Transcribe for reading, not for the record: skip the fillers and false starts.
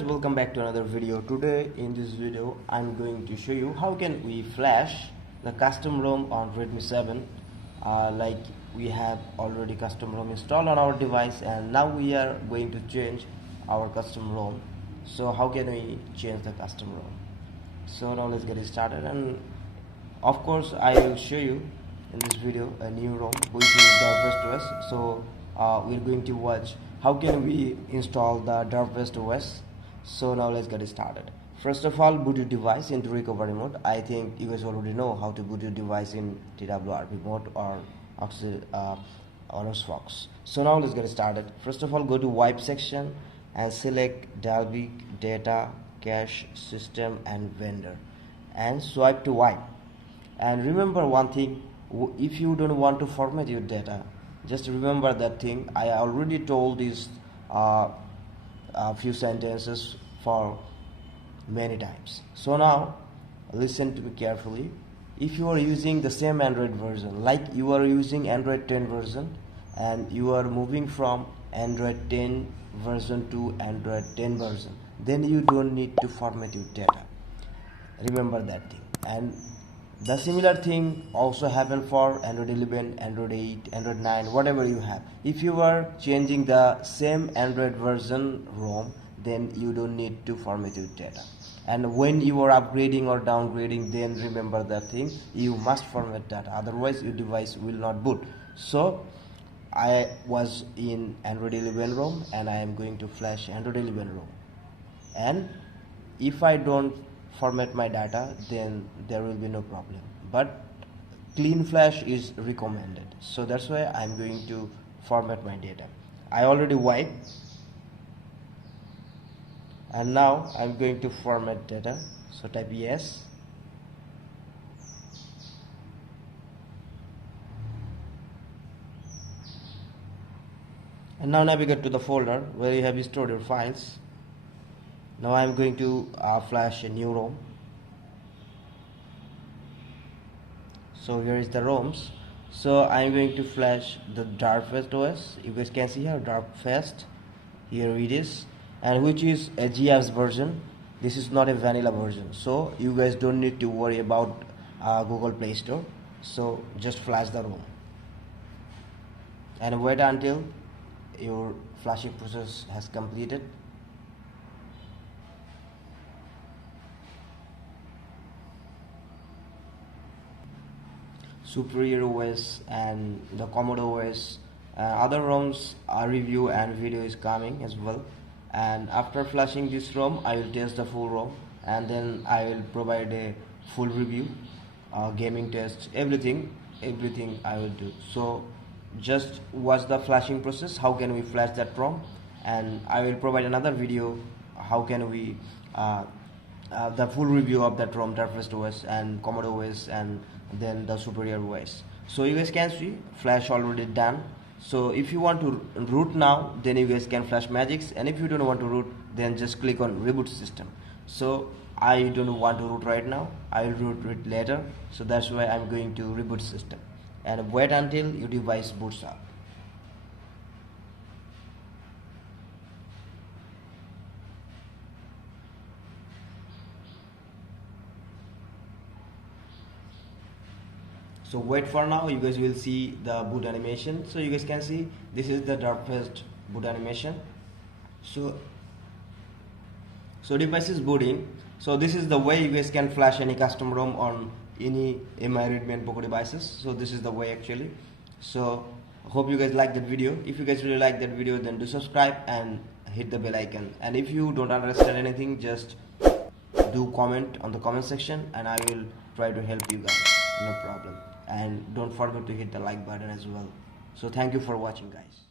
guys, welcome back to another video. Today in this video I'm going to show you how can we flash the custom ROM on Redmi 7. Like we have already custom ROM installed on our device and now we are going to change our custom ROM. So how can we change the custom ROM? So now let's get it started, and of course I will show you in this video a new ROM which is Derfest Os. So we're going to watch how can we install the Derfest Os. So now let's get it started. First of all, boot your device into recovery mode. I think you guys already know how to boot your device in TWRP mode or Fox. So now let's get started. First of all, go to wipe section and select Dalvik, data, cache, system and vendor and swipe to wipe. And remember one thing, if you don't want to format your data, just remember that thing. I already told this a few sentences for many times. So now listen to me carefully. If you are using the same Android version, like you are using Android 10 version and you are moving from Android 10 version to Android 10 version, then you don't need to format your data. Remember that thing. And the similar thing also happen for Android 11, Android 8, Android 9, whatever you have. If you are changing the same Android version ROM, then you don't need to format your data. And when you are upgrading or downgrading, then remember that thing, you must format data, otherwise your device will not boot. So I was in Android 11 ROM and I am going to flash Android 11 ROM. And if I don't format my data, then there will be no problem, but clean flash is recommended, so that's why I'm going to format my data. I already wiped and now I'm going to format data. So type yes, and now navigate to the folder where you have stored your files. Now I'm going to flash a new ROM. So here is the ROMs. So I'm going to flash the Derfest Os. You guys can see here Derfest. Here it is, and which is a GF's version. This is not a vanilla version. So you guys don't need to worry about Google Play Store. So just flash the ROM and wait until your flashing process has completed. Superior OS and the Commodore OS, other ROMs review and video is coming as well. And after flashing this ROM, I will test the full ROM and then I will provide a full review, gaming test, everything I will do. So just watch the flashing process, how can we flash that ROM, and I will provide another video how can we the full review of that ROM, Derfest Os and Commodore OS and then the Superior OS. So you guys can see flash already done. So if you want to root now, then you guys can flash magics, and if you don't want to root, then just click on reboot system. So I don't want to root right now, I will root it later, so that's why I'm going to reboot system and wait until your device boots up. So wait for now, you guys will see the boot animation. So you guys can see this is the Derfest boot animation. So device is booting. So this is the way you guys can flash any custom ROM on any MI Redmi and Poco devices. So this is the way actually. So hope you guys like that video. If you guys really like that video, then do subscribe and hit the bell icon. And if you don't understand anything, just do comment on the comment section and I will try to help you guys, no problem. And don't forget to hit the like button as well. So thank you for watching, guys.